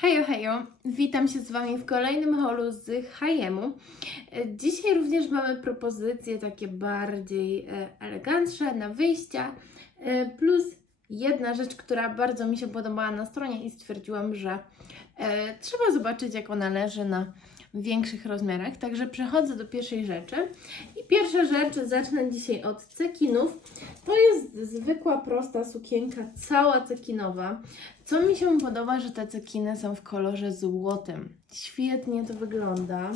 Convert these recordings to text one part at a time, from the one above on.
Hejo, hejo! Witam się z Wami w kolejnym holu z H&M. Dzisiaj również mamy propozycje takie bardziej e, elegantsze na wyjścia, e, plus jedna rzecz, która bardzo mi się podobała na stronie i stwierdziłam, że e, trzeba zobaczyć jak ona leży na większych rozmiarach. Także przechodzę do pierwszej rzeczy. I pierwsza rzecz, zacznę dzisiaj od cekinów. To jest zwykła, prosta sukienka, cała cekinowa. Co mi się podoba, że te cekiny są w kolorze złotym. Świetnie to wygląda.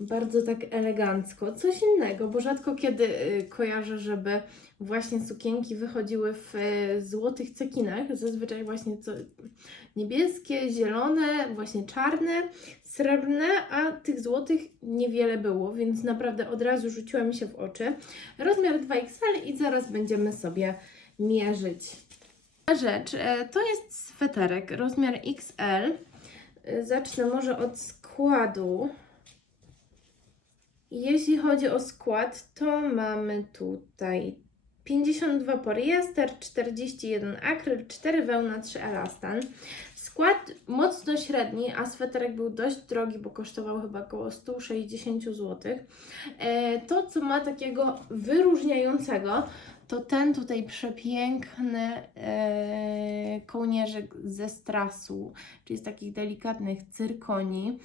Bardzo tak elegancko. Coś innego, bo rzadko kiedy y, kojarzę, żeby właśnie sukienki wychodziły w y, złotych cekinach. Zazwyczaj właśnie co niebieskie, zielone, właśnie czarne, srebrne, a tych złotych niewiele było, więc naprawdę od razu rzuciła mi się w oczy. Rozmiar 2XL i zaraz będziemy sobie mierzyć. Rzecz, e, to jest sweterek, rozmiar XL. E, Zacznę może od składu. Jeśli chodzi o skład, to mamy tutaj 52 poliester, 41 akryl, 4 wełna, 3 elastan. Skład mocno średni, a sweterek był dość drogi, bo kosztował chyba około 160 zł. E, To, co ma takiego wyróżniającego, to ten tutaj przepiękny e, kołnierzyk ze strasu, czyli z takich delikatnych cyrkoni.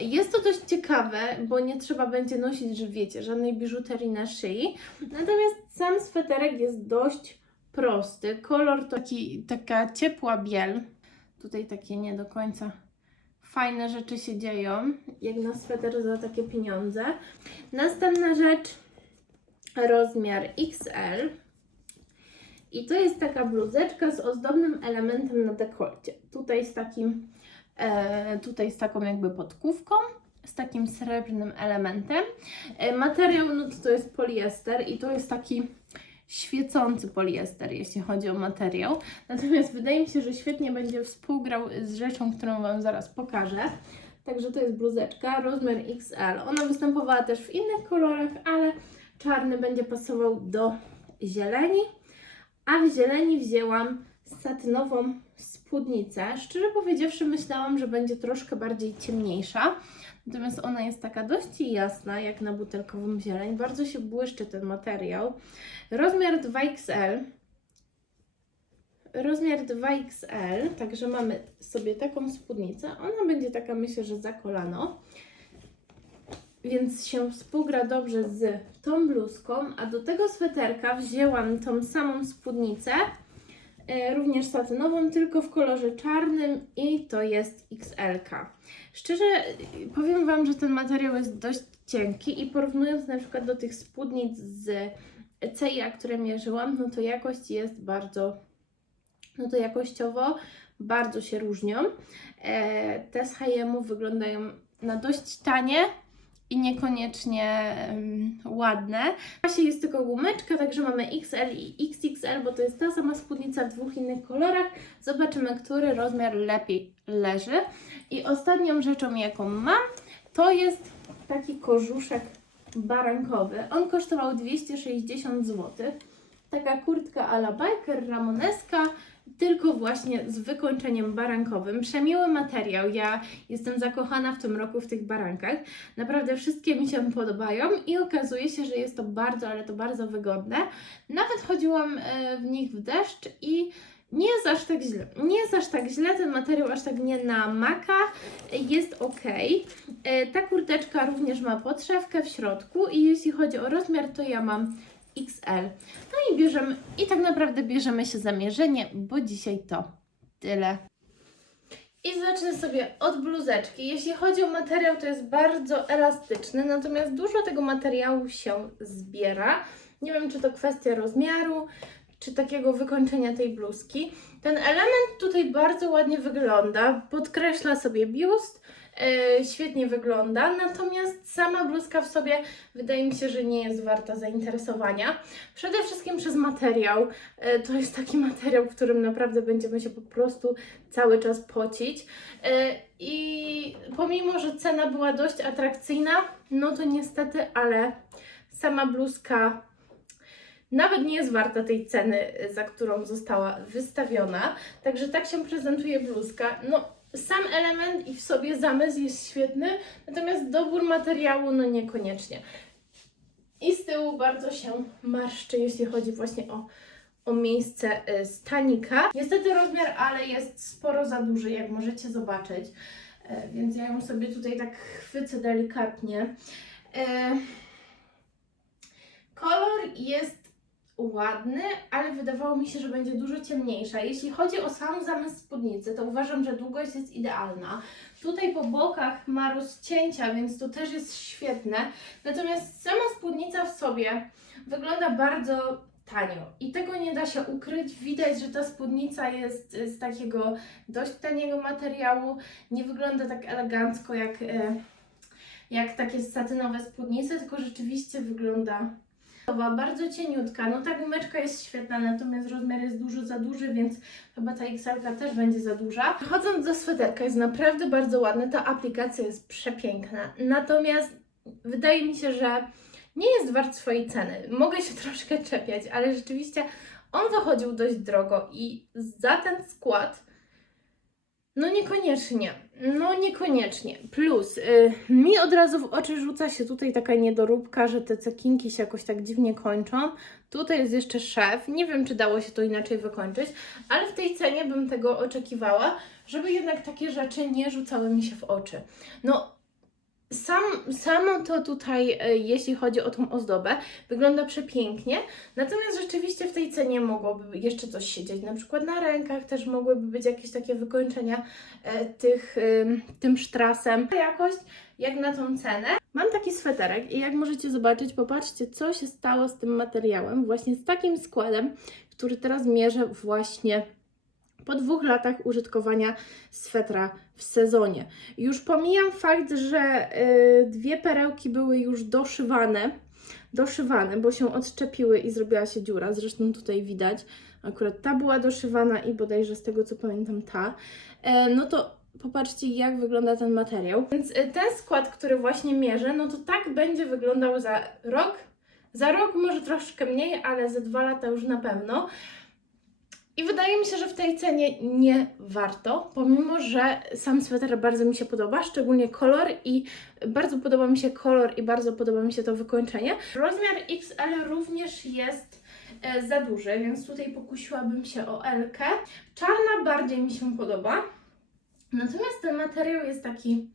Jest to dość ciekawe, bo nie trzeba będzie nosić, że wiecie, żadnej biżuterii na szyi. Natomiast sam sweterek jest dość prosty. Kolor to taki, taka ciepła biel. Tutaj takie nie do końca fajne rzeczy się dzieją, jak na sweter za takie pieniądze. Następna rzecz, rozmiar XL. I to jest taka bluzeczka z ozdobnym elementem na dekolcie. Tutaj z takim, e, tutaj z taką jakby podkówką, z takim srebrnym elementem. E, materiał no to, to jest poliester i to jest taki świecący poliester, jeśli chodzi o materiał. Natomiast wydaje mi się, że świetnie będzie współgrał z rzeczą, którą Wam zaraz pokażę. Także to jest bluzeczka, rozmiar XL. Ona występowała też w innych kolorach, ale czarny będzie pasował do zieleni. A w zieleni wzięłam satynową spódnicę. Szczerze powiedziawszy, myślałam, że będzie troszkę bardziej ciemniejsza. Natomiast ona jest taka dość jasna, jak na butelkową zieleń. Bardzo się błyszczy ten materiał. Rozmiar 2XL. Rozmiar 2XL, także mamy sobie taką spódnicę. Ona będzie taka, myślę, że za kolano. Więc się współgra dobrze z tą bluzką, a do tego sweterka wzięłam tą samą spódnicę, e, również satynową, tylko w kolorze czarnym i to jest XL. Szczerze powiem Wam, że ten materiał jest dość cienki i porównując na przykład do tych spódnic z CIA, które mierzyłam, no to jakość jest bardzo, no to jakościowo bardzo się różnią. E, te z H&M wyglądają na dość tanie, i niekoniecznie um, ładne. Właśnie jest tylko gumeczka, także mamy XL i XXL, bo to jest ta sama spódnica w dwóch innych kolorach. Zobaczymy, który rozmiar lepiej leży. I ostatnią rzeczą, jaką mam, to jest taki kożuszek barankowy. On kosztował 260 zł. Taka kurtka a la biker ramoneska, tylko właśnie z wykończeniem barankowym. Przemiły materiał. Ja jestem zakochana w tym roku w tych barankach. Naprawdę wszystkie mi się podobają i okazuje się, że jest to bardzo, ale to bardzo wygodne. Nawet chodziłam e, w nich w deszcz i nie jest aż tak źle. Nie jest aż tak źle, ten materiał aż tak nie namaka, jest ok. Ta kurteczka również ma podszewkę w środku i jeśli chodzi o rozmiar, to ja mam XL. No i bierzemy, i tak naprawdę bierzemy się za mierzenie, bo dzisiaj to tyle. I zacznę sobie od bluzeczki. Jeśli chodzi o materiał, to jest bardzo elastyczny, natomiast dużo tego materiału się zbiera. Nie wiem, czy to kwestia rozmiaru, czy takiego wykończenia tej bluzki. Ten element tutaj bardzo ładnie wygląda, podkreśla sobie biust, świetnie wygląda, natomiast sama bluzka w sobie wydaje mi się, że nie jest warta zainteresowania. Przede wszystkim przez materiał. E, to jest taki materiał, w którym naprawdę będziemy się po prostu cały czas pocić. E, I pomimo, że cena była dość atrakcyjna, no to niestety, ale sama bluzka nawet nie jest warta tej ceny, za którą została wystawiona. Także tak się prezentuje bluzka. No, sam element i w sobie zamysł jest świetny, natomiast dobór materiału no niekoniecznie. I z tyłu bardzo się marszczy, jeśli chodzi właśnie o, o miejsce y, stanika. Niestety rozmiar ale jest sporo za duży, jak możecie zobaczyć, E, więc ja ją sobie tutaj tak chwycę delikatnie. E, Kolor jest ładny, ale wydawało mi się, że będzie dużo ciemniejsza. Jeśli chodzi o sam zamysł spódnicy, to uważam, że długość jest idealna. Tutaj po bokach ma rozcięcia, więc to też jest świetne. Natomiast sama spódnica w sobie wygląda bardzo tanio i tego nie da się ukryć. Widać, że ta spódnica jest z takiego dość taniego materiału. Nie wygląda tak elegancko jak, e, jak takie satynowe spódnice, tylko rzeczywiście wygląda była bardzo cieniutka. No ta gumeczka jest świetna, natomiast rozmiar jest dużo za duży, więc chyba ta XL też będzie za duża. Chodząc do sweterka, jest naprawdę bardzo ładny. Ta aplikacja jest przepiękna. Natomiast wydaje mi się, że nie jest wart swojej ceny. Mogę się troszkę czepiać, ale rzeczywiście on wychodził dość drogo i za ten skład no niekoniecznie. No niekoniecznie. Plus, y, mi od razu w oczy rzuca się tutaj taka niedoróbka, że te cekinki się jakoś tak dziwnie kończą. Tutaj jest jeszcze szef. Nie wiem, czy dało się to inaczej wykończyć, ale w tej cenie bym tego oczekiwała, żeby jednak takie rzeczy nie rzucały mi się w oczy. No, sam, samo to tutaj, e, jeśli chodzi o tą ozdobę, wygląda przepięknie. Natomiast rzeczywiście w tej cenie mogłoby jeszcze coś siedzieć. Na przykład na rękach też mogłyby być jakieś takie wykończenia e, tych, ym, tym sztrasem. Jakość jak na tą cenę. Mam taki sweterek i jak możecie zobaczyć, popatrzcie, co się stało z tym materiałem, właśnie z takim składem, który teraz mierzę właśnie po dwóch latach użytkowania swetra w sezonie. Już pomijam fakt, że y, dwie perełki były już doszywane, doszywane, bo się odczepiły i zrobiła się dziura. Zresztą tutaj widać, akurat ta była doszywana i bodajże z tego co pamiętam ta. E, no to popatrzcie, jak wygląda ten materiał. Więc y, ten skład, który właśnie mierzę, no to tak będzie wyglądał za rok. Za rok może troszkę mniej, ale za dwa lata już na pewno. I wydaje mi się, że w tej cenie nie warto, pomimo że sam sweter bardzo mi się podoba, szczególnie kolor i bardzo podoba mi się kolor i bardzo podoba mi się to wykończenie. Rozmiar XL również jest e, za duży, więc tutaj pokusiłabym się o L. -kę. Czarna bardziej mi się podoba, natomiast ten materiał jest taki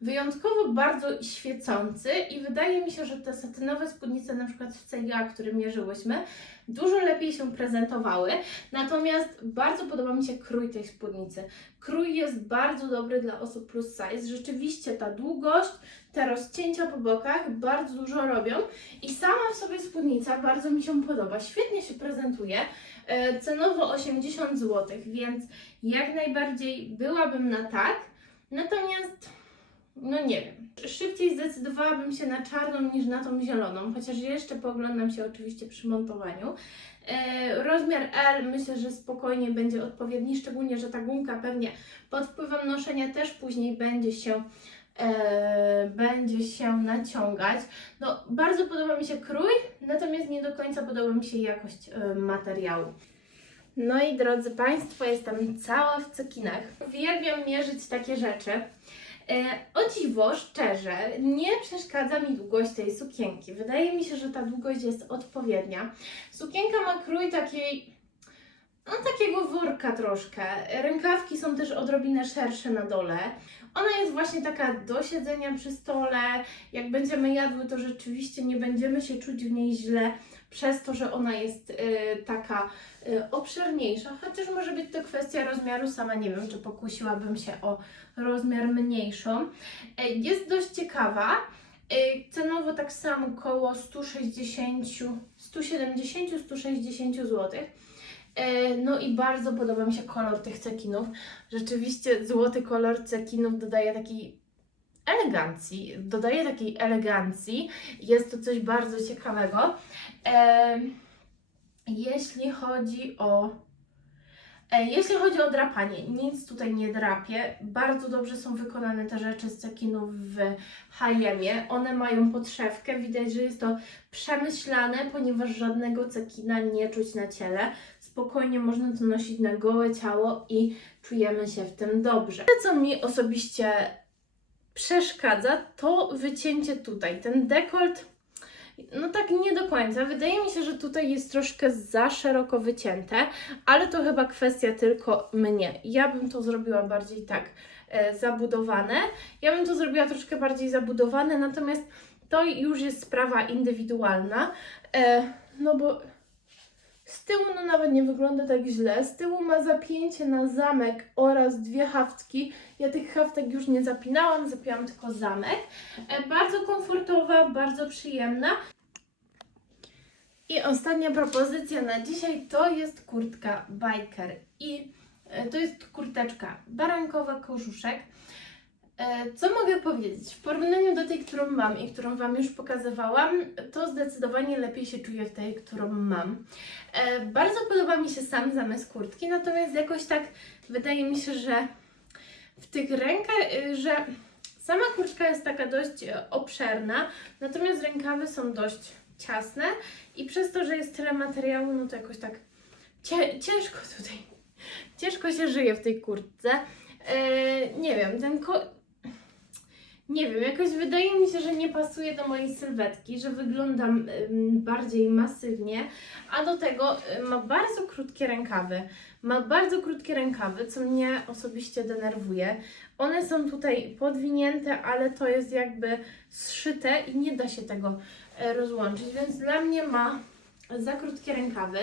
wyjątkowo bardzo świecący i wydaje mi się, że te satynowe spódnice na przykład w CGA, które mierzyłyśmy, dużo lepiej się prezentowały. Natomiast bardzo podoba mi się krój tej spódnicy. Krój jest bardzo dobry dla osób plus size. Rzeczywiście ta długość, te rozcięcia po bokach bardzo dużo robią i sama w sobie spódnica bardzo mi się podoba. Świetnie się prezentuje. E, Cenowo 80 zł, więc jak najbardziej byłabym na tak. Natomiast no nie wiem. Szybciej zdecydowałabym się na czarną niż na tą zieloną, chociaż jeszcze pooglądam się oczywiście przy montowaniu. E, rozmiar L myślę, że spokojnie będzie odpowiedni, szczególnie, że ta gumka pewnie pod wpływem noszenia też później będzie się e, będzie się naciągać. No, bardzo podoba mi się krój, natomiast nie do końca podoba mi się jakość e, materiału. No i drodzy Państwo, jestem cała w cekinach. Uwielbiam mierzyć takie rzeczy. E, o dziwo, szczerze, nie przeszkadza mi długość tej sukienki. Wydaje mi się, że ta długość jest odpowiednia. Sukienka ma krój takiej, no takiego worka troszkę. Rękawki są też odrobinę szersze na dole. Ona jest właśnie taka do siedzenia przy stole. Jak będziemy jadły, to rzeczywiście nie będziemy się czuć w niej źle przez to, że ona jest y, taka y, obszerniejsza, chociaż może być to kwestia rozmiaru, sama nie wiem, czy pokusiłabym się o rozmiar mniejszą. Y, jest dość ciekawa. Y, Cenowo tak samo około 160, 170, 160 zł. No i bardzo podoba mi się kolor tych cekinów. Rzeczywiście złoty kolor cekinów dodaje takiej elegancji, dodaje takiej elegancji. Jest to coś bardzo ciekawego. Em, Jeśli chodzi o E, Jeśli chodzi o drapanie, nic tutaj nie drapie. Bardzo dobrze są wykonane te rzeczy z cekinów w H&M. One mają podszewkę, widać, że jest to przemyślane, ponieważ żadnego cekina nie czuć na ciele. spokojnie można to nosić na gołe ciało i czujemy się w tym dobrze. To, co mi osobiście przeszkadza, to wycięcie tutaj. Ten dekolt, no tak nie do końca. Wydaje mi się, że tutaj jest troszkę za szeroko wycięte, ale to chyba kwestia tylko mnie. Ja bym to zrobiła bardziej tak e, zabudowane. Ja bym to zrobiła troszkę bardziej zabudowane, natomiast to już jest sprawa indywidualna. E, no bo z tyłu no nawet nie wygląda tak źle. Z tyłu ma zapięcie na zamek oraz dwie haftki. Ja tych haftek już nie zapinałam, zapięłam tylko zamek. E, bardzo komfortowa, bardzo przyjemna. I ostatnia propozycja na dzisiaj to jest kurtka biker. I e, to jest kurteczka barankowa, kożuszek. E, Co mogę powiedzieć? W porównaniu do tej, którą mam i którą Wam już pokazywałam, to zdecydowanie lepiej się czuję w tej, którą mam. E, Bardzo podoba mi się sam zamysł kurtki, natomiast jakoś tak wydaje mi się, że w tych rękach, y, że sama kurtka jest taka dość e, obszerna, natomiast rękawy są dość ciasne i przez to, że jest tyle materiału, no to jakoś tak ciężko tutaj, ciężko się żyje w tej kurtce. E, nie wiem, ten nie wiem, jakoś wydaje mi się, że nie pasuje do mojej sylwetki, że wyglądam bardziej masywnie, a do tego y, ma bardzo krótkie rękawy. Ma bardzo krótkie rękawy, co mnie osobiście denerwuje. One są tutaj podwinięte, ale to jest jakby zszyte i nie da się tego e, rozłączyć, więc dla mnie ma za krótkie rękawy,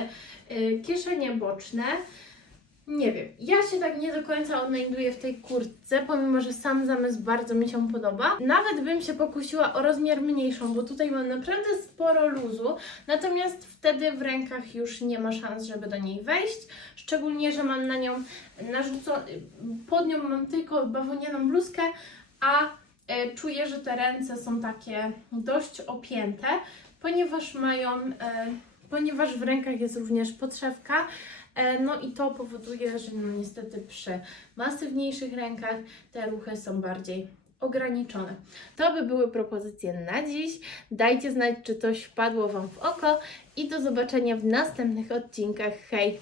y, kieszenie boczne. Nie wiem, ja się tak nie do końca odnajduję w tej kurtce, pomimo że sam zamysł bardzo mi się podoba. Nawet bym się pokusiła o rozmiar mniejszą, bo tutaj mam naprawdę sporo luzu, natomiast wtedy w rękach już nie ma szans, żeby do niej wejść. Szczególnie, że mam na nią narzuconą, pod nią mam tylko bawełnianą bluzkę, a e, czuję, że te ręce są takie dość opięte, ponieważ mają, e, ponieważ w rękach jest również podszewka, No i to powoduje, że no niestety przy masywniejszych rękach te ruchy są bardziej ograniczone. To by były propozycje na dziś. Dajcie znać, czy coś wpadło Wam w oko i do zobaczenia w następnych odcinkach. Hej!